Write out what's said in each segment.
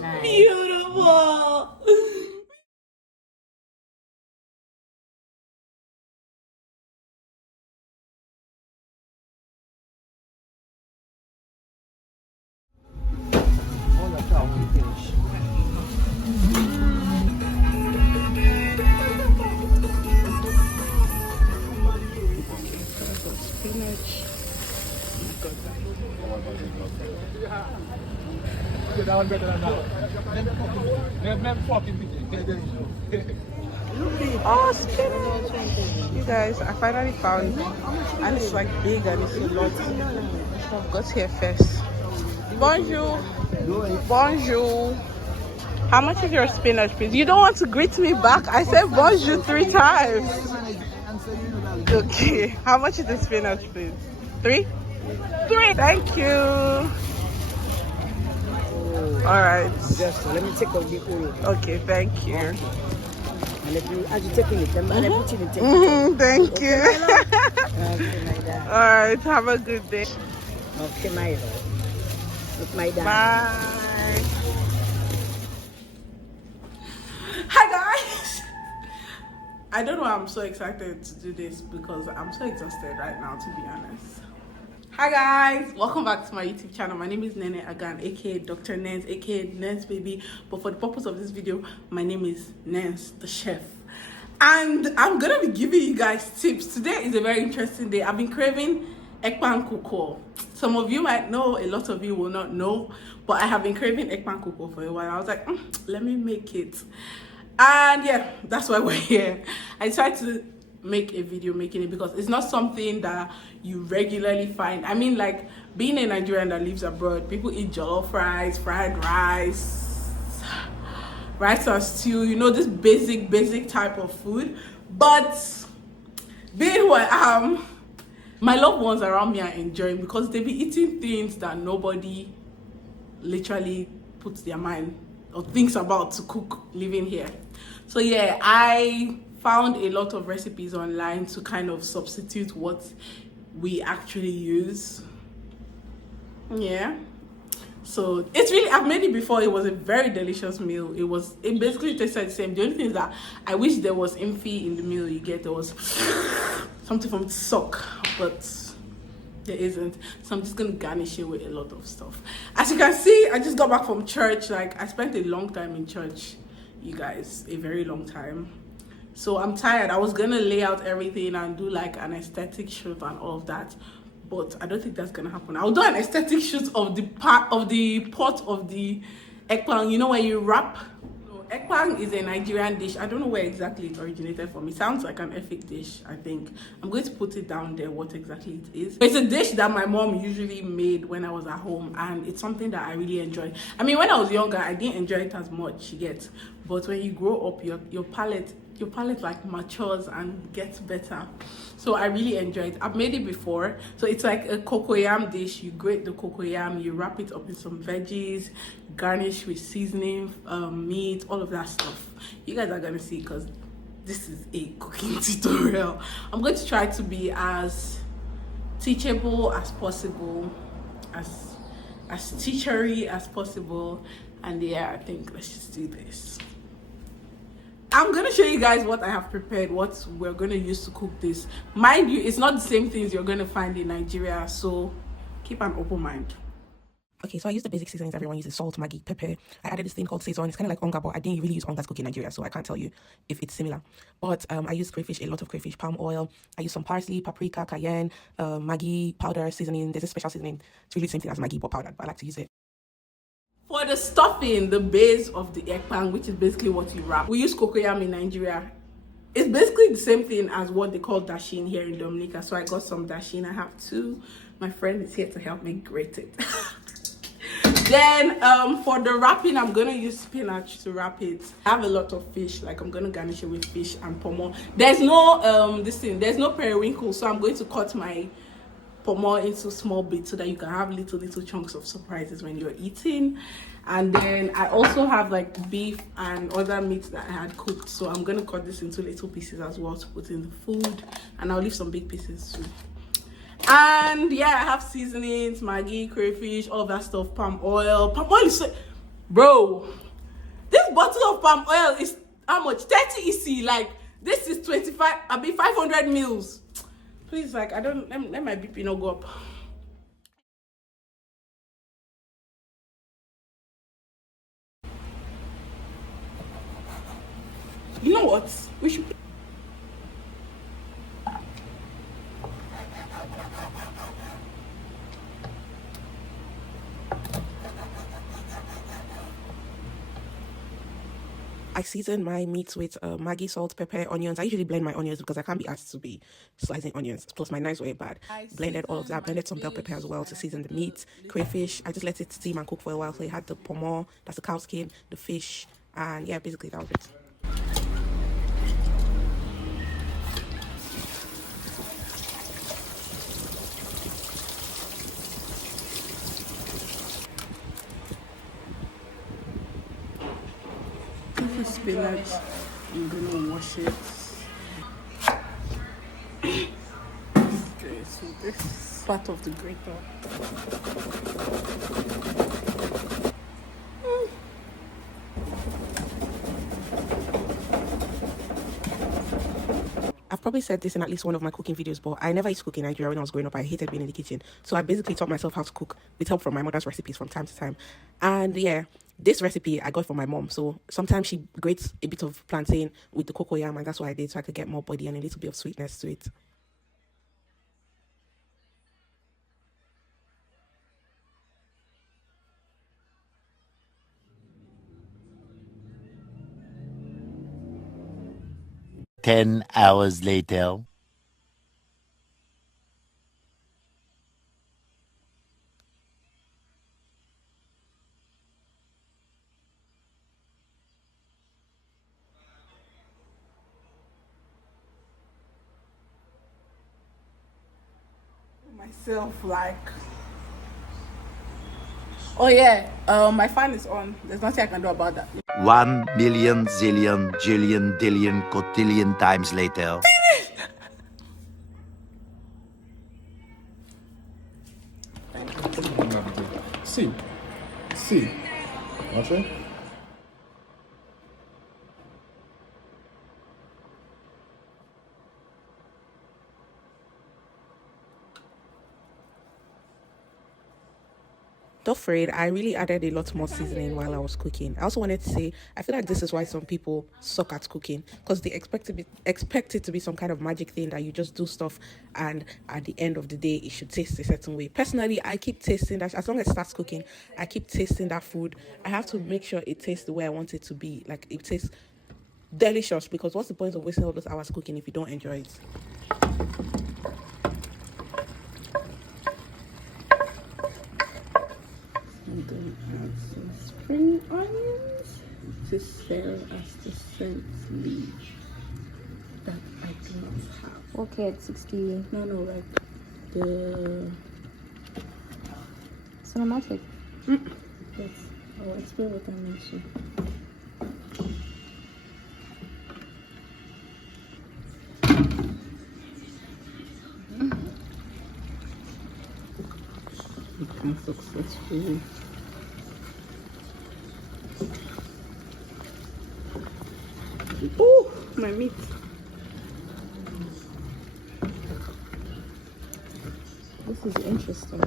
Nice. Beautiful. That one better than that. Oh, spinach! You guys, I finally found it. And it's like big and it's a lot. So I've got here first. Bonjour. Bonjour. How much is your spinach, please? You don't want to greet me back? I said bonjour 3 times. Okay. How much is the spinach, please? 3? 3. Thank you. All right. Just let me take out the oil. Okay, thank you. And if you, as you taking it, then I put it in the Thank you. Okay, my dad. All right. Have a good day. Okay, my love. With my dad. Bye. Hi guys. I don't know why I'm so excited to do this because I'm so exhausted right now, to be honest. Hi guys, welcome back to my YouTube channel. My name is Nene Agan, aka Dr. Nens, aka Nens baby. But for the purpose of this video, my name is Nens the chef. And I'm gonna be giving you guys tips. Today is a very interesting day. I've been craving EKPANG Nkukwo. Some of you might know, a lot of you will not know, but I have been craving EKPANG Nkukwo for a while. I was like, let me make it. And yeah, that's why we're here. I decided to make a video making it because it's not something that you regularly find. I mean, like, being a Nigerian that lives abroad, people eat jollof rice, fried rice, rice and stew, you know, this basic type of food. But being who I am, my loved ones around me are enjoying because they be eating things that nobody literally puts their mind or thinks about to cook living here. So yeah, I found a lot of recipes online to kind of substitute what we actually use. Yeah, so it's really, I've made it before. It was a very delicious meal. It basically tasted the same. The only thing is that I wish there was infy in the meal you get. There was something from sock, but there isn't. So I'm just gonna garnish it with a lot of stuff. As you can see, I just got back from church. Like, I spent a long time in church, you guys, a very long time. So I'm tired. I was gonna lay out everything and do like an aesthetic shoot and all of that, but I don't think that's gonna happen. I'll do an aesthetic shoot of the pot of the eggplant. You know, when you wrap. Eggplant is a Nigerian dish. I don't know where exactly it originated from. It sounds like an ethnic dish, I think. I'm going to put it down there what exactly it is. It's a dish that my mom usually made when I was at home, and it's something that I really enjoy. I mean, when I was younger, I didn't enjoy it as much, you get. But when you grow up, your palate like matures and gets better. So I really enjoy it. I've made it before. So it's like a cocoyam dish. You grate the cocoyam, you wrap it up in some veggies, garnish with seasoning, meat, all of that stuff. You guys are gonna see because this is a cooking tutorial. I'm going to try to be as teachable as possible, as teachery as possible. And yeah, I think let's just do this. I'm gonna show you guys what I have prepared, what we're gonna use to cook this. Mind you, it's not the same things you're gonna find in Nigeria, so keep an open mind. Okay, so I used the basic seasonings everyone uses: salt, Maggi, pepper. I added this thing called sazon. It's kind of like onga, but I didn't really use onga to cook in Nigeria, so I can't tell you if it's similar. But I used crayfish, a lot of crayfish, palm oil. I used some parsley, paprika, cayenne, Maggi powder seasoning. There's a special seasoning. It's really the same thing as Maggi, but powdered, but I like to use it. For the stuffing, the base of the eggplant, which is basically what you wrap, we use cocoyam in Nigeria. It's basically the same thing as what they call dashin here in Dominica. So I got some dashin. I have 2. My friend is here to help me grate it. Then for the wrapping, I'm gonna use spinach to wrap it. I have a lot of fish, like I'm gonna garnish it with fish and pomo. There's no there's no periwinkle, so I'm going to cut my pomo into small bits so that you can have little chunks of surprises when you're eating. And then I also have like beef and other meats that I had cooked, so I'm gonna cut this into little pieces as well to put in the food, and I'll leave some big pieces too. And yeah, I have seasonings, Maggi, crayfish, all that stuff, palm oil. Palm oil is so, Bro, this bottle of palm oil is how much? 30 EC. Like, this is 25, I mean 500 mils. Please, like, I don't, let my BP not go up. You know what? We should. I season my meats with Maggi, salt, pepper, onions. I usually blend my onions because I can't be asked to be slicing onions. Plus, my knives were bad. Blended all of that. Blended some bell pepper as well to season the meat. Crayfish, I just let it steam and cook for a while. So it had the pomo, that's the cow skin, the fish, and yeah, basically that was it. This is spinach. I'm gonna wash it. Okay, so this is part of the grater. I've probably said this in at least one of my cooking videos, but I never used to cook in Nigeria when I was growing up. I hated being in the kitchen. So I basically taught myself how to cook with help from my mother's recipes from time to time. And yeah, this recipe I got from my mom. So sometimes she grates a bit of plantain with the cocoyam, and that's what I did so I could get more body and a little bit of sweetness to it. Ten hours later. Myself, like, oh yeah, my fan is on. There's nothing I can do about that. 1 million zillion jillion dillion cotillion times later. See. What's it? Not afraid, I really added a lot more seasoning while I was cooking. I also wanted to say, I feel like this is why some people suck at cooking, because they expect it to be some kind of magic thing that you just do stuff and at the end of the day it should taste a certain way. Personally, I keep tasting that. As long as it starts cooking, I keep tasting that food. I have to make sure it tastes the way I want it to be, like it tastes delicious, because what's the point of wasting all those hours cooking if you don't enjoy it? I'm going to add some spring onions to serve as the scent leaf that I do not have. Okay, at 60. No, like the Cinematic. yes. I'll explain what I mentioned. We can successfully. Oh, my meat. This is interesting.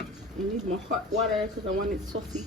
I need more hot water because I want it saucy.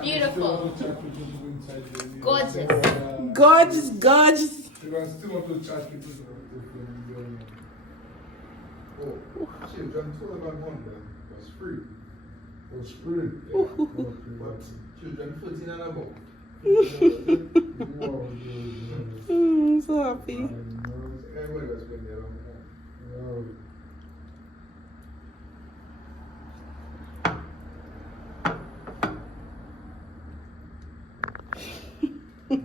Beautiful. Gorgeous. Gorgeous. Oh, shit, John told about one then. That's free. That's free. But children 14 and above. I'm so happy. Everybody was been there long time. Beautiful.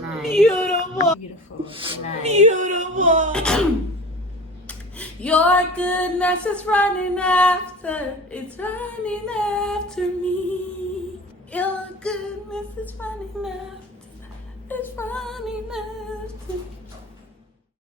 Nice. Beautiful. Beautiful. Nice. Beautiful. Your goodness is running after, it's running after me. Your goodness is running